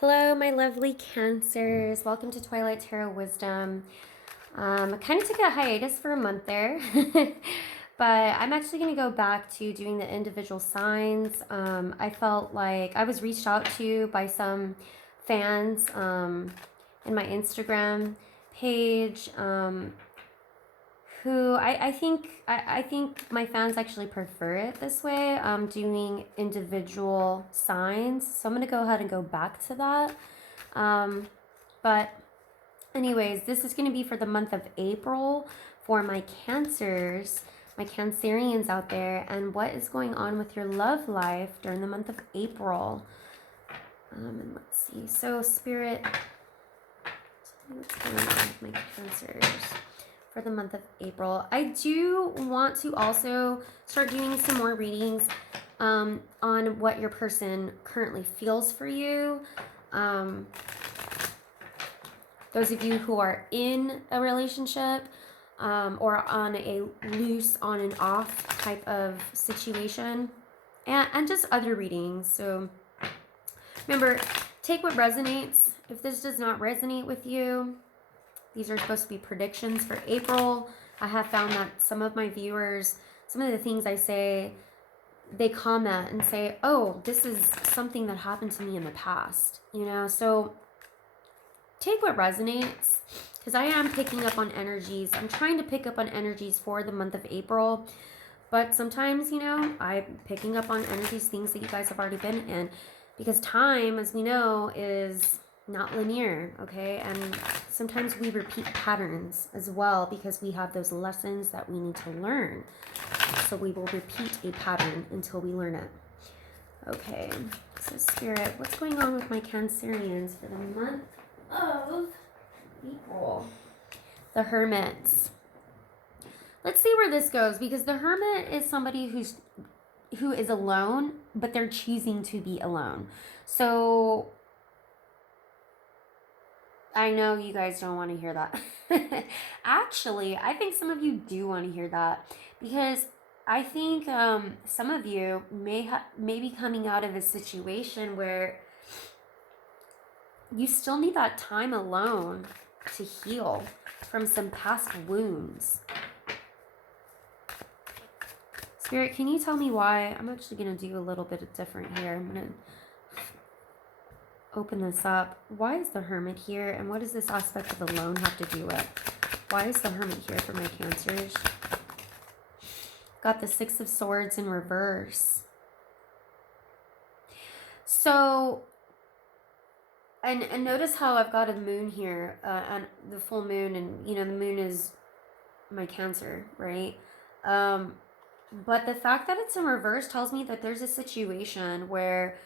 Hello, my lovely Cancers. Welcome to Twilight Tarot Wisdom. I kind of took a hiatus for a month there, but I'm actually going to go back to doing the individual signs. I felt like I was reached out to by some fans in my Instagram page. Who I think my fans actually prefer it this way, doing individual signs. So I'm gonna go ahead and go back to that. But anyways, this is gonna be for the month of April for my Cancers, my Cancerians out there, and what is going on with your love life during the month of April. And let's see. So Spirit, what's going on with my Cancers for the month of April? I do want to also start doing some more readings on what your person currently feels for you. Those of you who are in a relationship or on a loose, on and off type of situation, and just other readings. So remember, take what resonates. If this does not resonate with you, these are supposed to be predictions for April. I have found that some of my viewers, some of the things I say, they comment and say, oh, this is something that happened to me in the past, you know? So take what resonates, because I am picking up on energies. I'm trying to pick up on energies for the month of April, but sometimes, you know, I'm picking up on energies, things that you guys have already been in, because time, as we know, is not linear, okay? And sometimes we repeat patterns as well because we have those lessons that we need to learn. So we will repeat a pattern until we learn it. Okay, so Spirit, what's going on with my Cancerians for the month of April? The Hermits. Let's see where this goes, because the Hermit is somebody who is alone, but they're choosing to be alone. So I know you guys don't want to hear that. Actually, I think some of you do want to hear that, because I think some of you may be coming out of a situation where you still need that time alone to heal from some past wounds. Spirit, can you tell me why? I'm actually going to do a little bit different here. I'm going to open this up. Why is the Hermit here, and what does this aspect of the alone have to do with? Why is the Hermit here for my Cancers? Got the Six of Swords in reverse. So, and notice how I've got a moon here, and the full moon, and you know the moon is my Cancer, right? But the fact that it's in reverse tells me that there's a situation where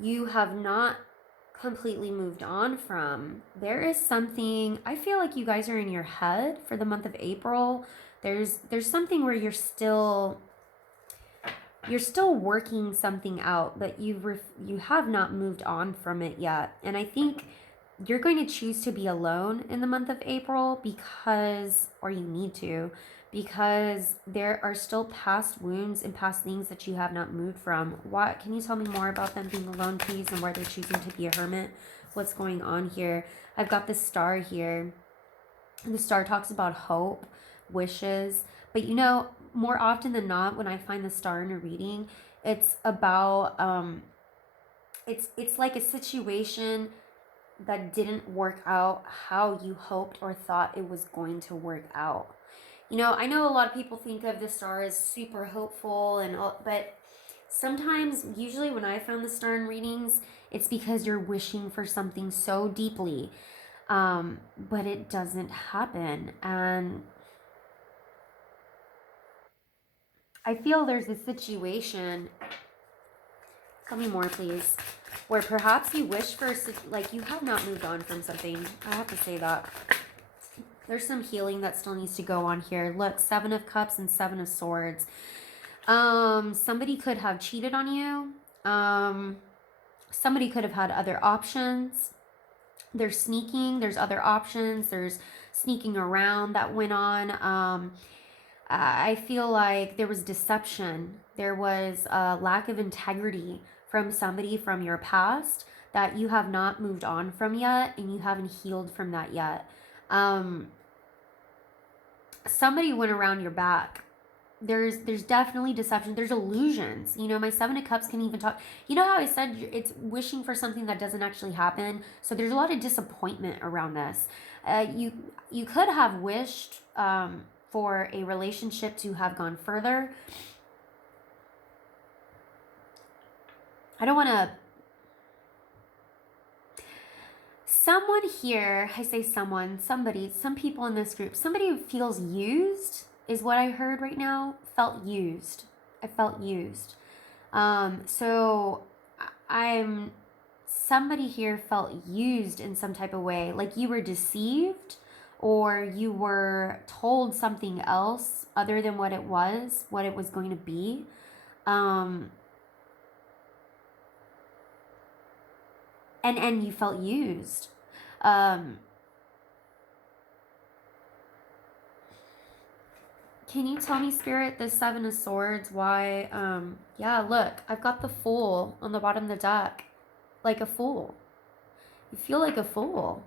you have not completely moved on from. There is something, I feel like you guys are in your head for the month of April. There's something where you're still working something out, but you have not moved on from it yet. And I think you're going to choose to be alone in the month of April because, or you need to, because there are still past wounds and past things that you have not moved from. What can you tell me more about them being alone, please, and why they're choosing to be a hermit? What's going on here? I've got the Star here. The Star talks about hope, wishes, but you know, more often than not, when I find the Star in a reading, it's about it's like a situation that didn't work out how you hoped or thought it was going to work out. You know, I know a lot of people think of the Star as super hopeful and all, but sometimes, usually when I found the Star in readings, it's because you're wishing for something so deeply, but it doesn't happen. And I feel there's a situation, tell me more please, where perhaps you wish for, like, you have not moved on from something. I have to say that. There's some healing that still needs to go on here. Look, Seven of Cups and Seven of Swords. Somebody could have cheated on you. Somebody could have had other options. There's sneaking. There's other options. There's sneaking around that went on. I feel like there was deception. There was a lack of integrity from somebody from your past that you have not moved on from yet, and you haven't healed from that yet. Somebody went around your back. There's definitely deception. There's illusions. You know, my Seven of Cups can even talk. You know how I said it's wishing for something that doesn't actually happen? So there's a lot of disappointment around this. You could have wished for a relationship to have gone further. I don't want to... Someone here, I say someone, somebody, some people in this group, somebody who feels used is what I heard right now. Felt used. I felt used. So somebody here felt used in some type of way, like you were deceived or you were told something else other than what it was going to be. And you felt used. Can you tell me, Spirit, the Seven of Swords, why, yeah, look, I've got the Fool on the bottom of the deck. Like a fool. You feel like a fool.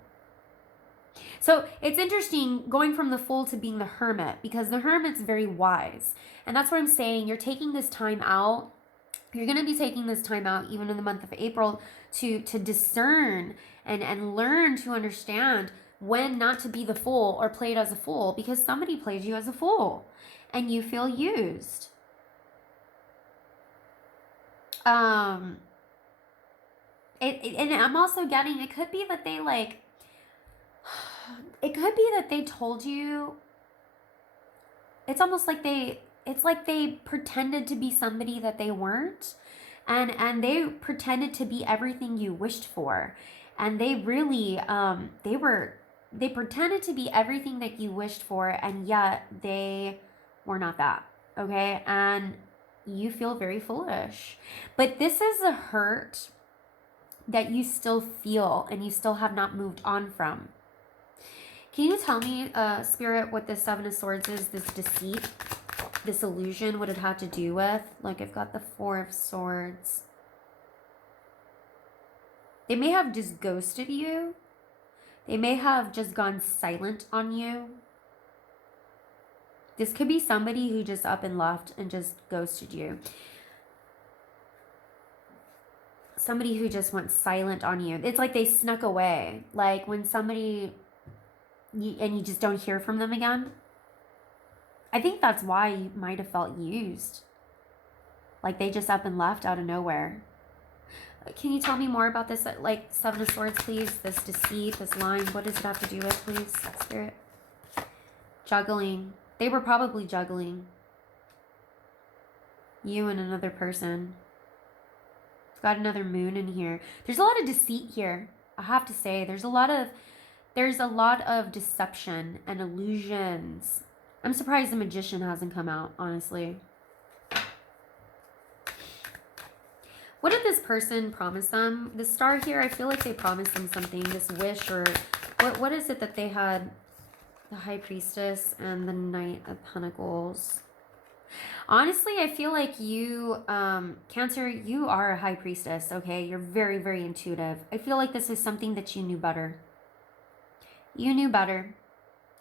So it's interesting going from the Fool to being the Hermit, because the Hermit's very wise. And that's what I'm saying. You're taking this time out. You're going to be taking this time out even in the month of April to discern and learn to understand when not to be the fool or played as a fool, because somebody played you as a fool and you feel used. And I'm also getting, it could be that they it could be that they told you, it's almost like it's like they pretended to be somebody that they weren't, and they pretended to be everything you wished for, and they really they pretended to be everything that you wished for, and yet they were not that, okay? And you feel very foolish. But this is a hurt that you still feel and you still have not moved on from. Can you tell me, Spirit, what this Seven of Swords is, this deceit, this illusion, what it had to do with? Like, I've got the Four of Swords. They may have just ghosted you. They may have just gone silent on you. This could be somebody who just up and left and just ghosted you. Somebody who just went silent on you. It's like they snuck away. Like when somebody, and you just don't hear from them again. I think that's why you might have felt used. Like they just up and left out of nowhere. Can you tell me more about this, like, Seven of Swords, please? This deceit, this line, what does it have to do with, please, Spirit? Juggling. They were probably juggling. You and another person. Got another moon in here. There's a lot of deceit here. I have to say, there's a lot of deception and illusions. I'm surprised the Magician hasn't come out, honestly. What did this person promise them? The Star here, I feel like they promised them something, this wish, or what is it that they had? The High Priestess and the Knight of Pentacles. Honestly, I feel like you, Cancer, you are a High Priestess, okay? You're very, very intuitive. I feel like this is something that you knew better. You knew better,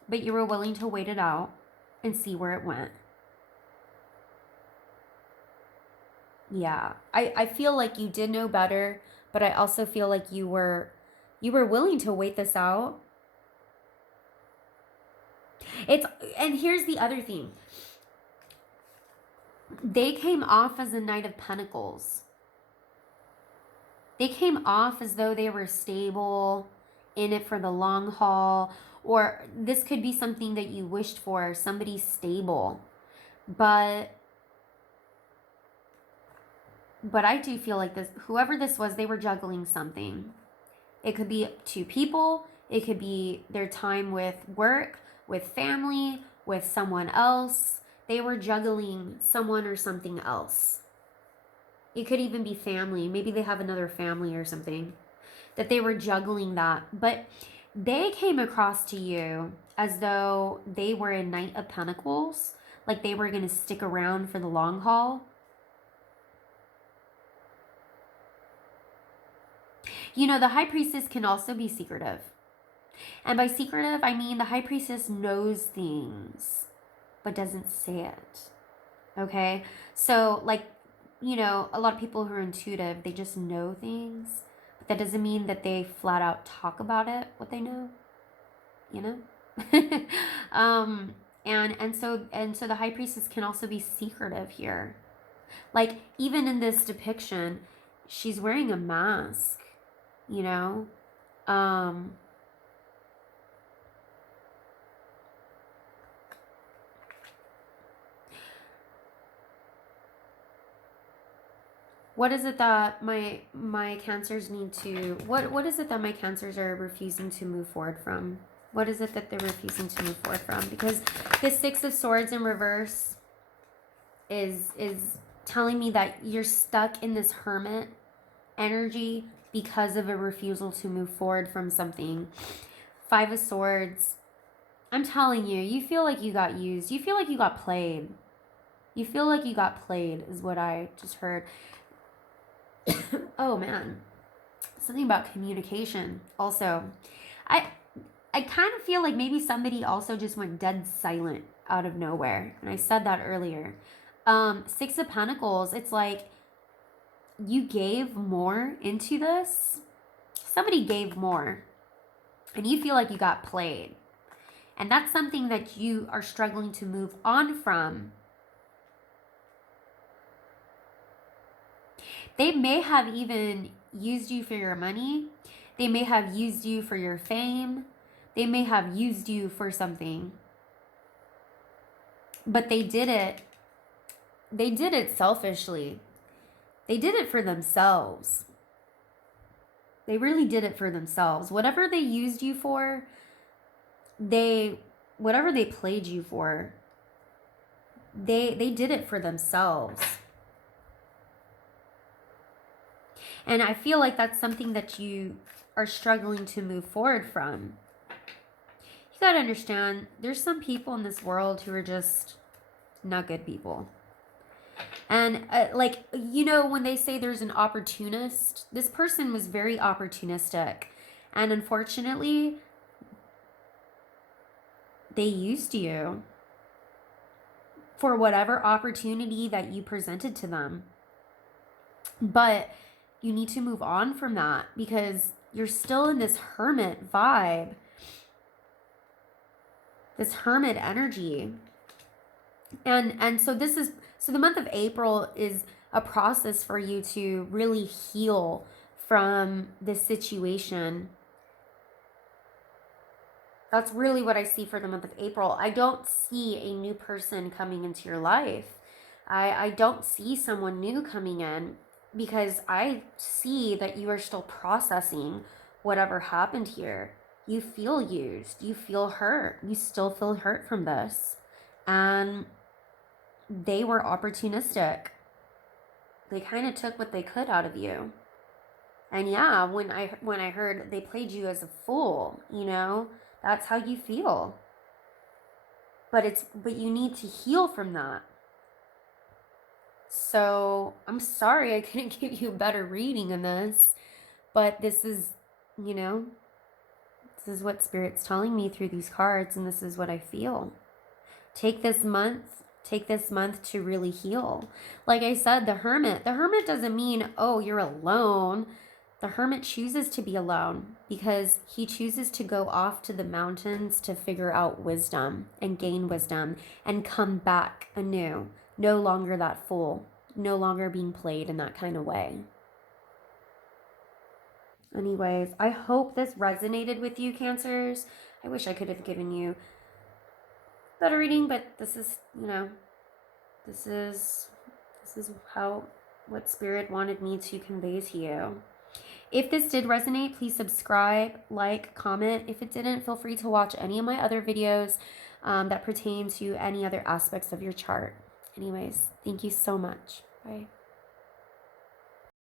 but you were willing to wait it out and see where it went. Yeah, I feel like you did know better, but I also feel like you were willing to wait this out. And here's the other thing. They came off as a Knight of Pentacles. They came off as though they were stable, in it for the long haul, or this could be something that you wished for, somebody stable. But I do feel like this, whoever this was, they were juggling something. It could be two people. It could be their time with work, with family, with someone else. They were juggling someone or something else. It could even be family. Maybe they have another family or something. That they were juggling that. But they came across to you as though they were a Knight of Pentacles. Like they were going to stick around for the long haul. You know, the High Priestess can also be secretive. And by secretive, I mean the High Priestess knows things, but doesn't say it. Okay? So, like, you know, a lot of people who are intuitive, they just know things. But that doesn't mean that they flat out talk about it, what they know. You know? And so the High Priestess can also be secretive here. Like, even in this depiction, she's wearing a mask, you know? What is it that my Cancers need to, what is it that my Cancers are refusing to move forward from? What is it that they're refusing to move forward from? Because the Six of Swords in reverse is telling me that you're stuck in this hermit energy because of a refusal to move forward from something. Five of Swords, I'm telling you, you feel like you got used. You feel like you got played. You feel like you got played is what I just heard. Oh man, something about communication also. I kind of feel like maybe somebody also just went dead silent out of nowhere, and I said that earlier. Six of Pentacles, it's like you gave more into this. Somebody gave more, and you feel like you got played, and that's something that you are struggling to move on from. They may have even used you for your money. They may have used you for your fame. They may have used you for something. But they did it. They did it selfishly. They did it for themselves. They really did it for themselves. Whatever they used you for, whatever they played you for, they did it for themselves. And I feel like that's something that you are struggling to move forward from. You gotta understand, there's some people in this world who are just not good people. And like, you know, when they say there's an opportunist, this person was very opportunistic. And unfortunately, they used you for whatever opportunity that you presented to them. But you need to move on from that because you're still in this hermit vibe, this hermit energy. And so the month of April is a process for you to really heal from this situation. That's really what I see for the month of April. I don't see a new person coming into your life. I don't see someone new coming in, because I see that you are still processing whatever happened here. You feel used. You feel hurt. You still feel hurt from this. And they were opportunistic. They kind of took what they could out of you. And yeah, when I heard they played you as a fool, you know, that's how you feel. But you need to heal from that. So I'm sorry I couldn't give you a better reading in this, but this is, you know, this is what Spirit's telling me through these cards, and this is what I feel. Take this month to really heal. Like I said, the Hermit doesn't mean, oh, you're alone. The Hermit chooses to be alone because he chooses to go off to the mountains to figure out wisdom and gain wisdom and come back anew. No longer that fool, no longer being played in that kind of way. Anyways, I hope this resonated with you, Cancers. I wish I could have given you better reading, but this is, you know, this is what Spirit wanted me to convey to you. If this did resonate, please subscribe, like, comment. If it didn't, feel free to watch any of my other videos that pertain to any other aspects of your chart. Anyways, thank you so much. Bye.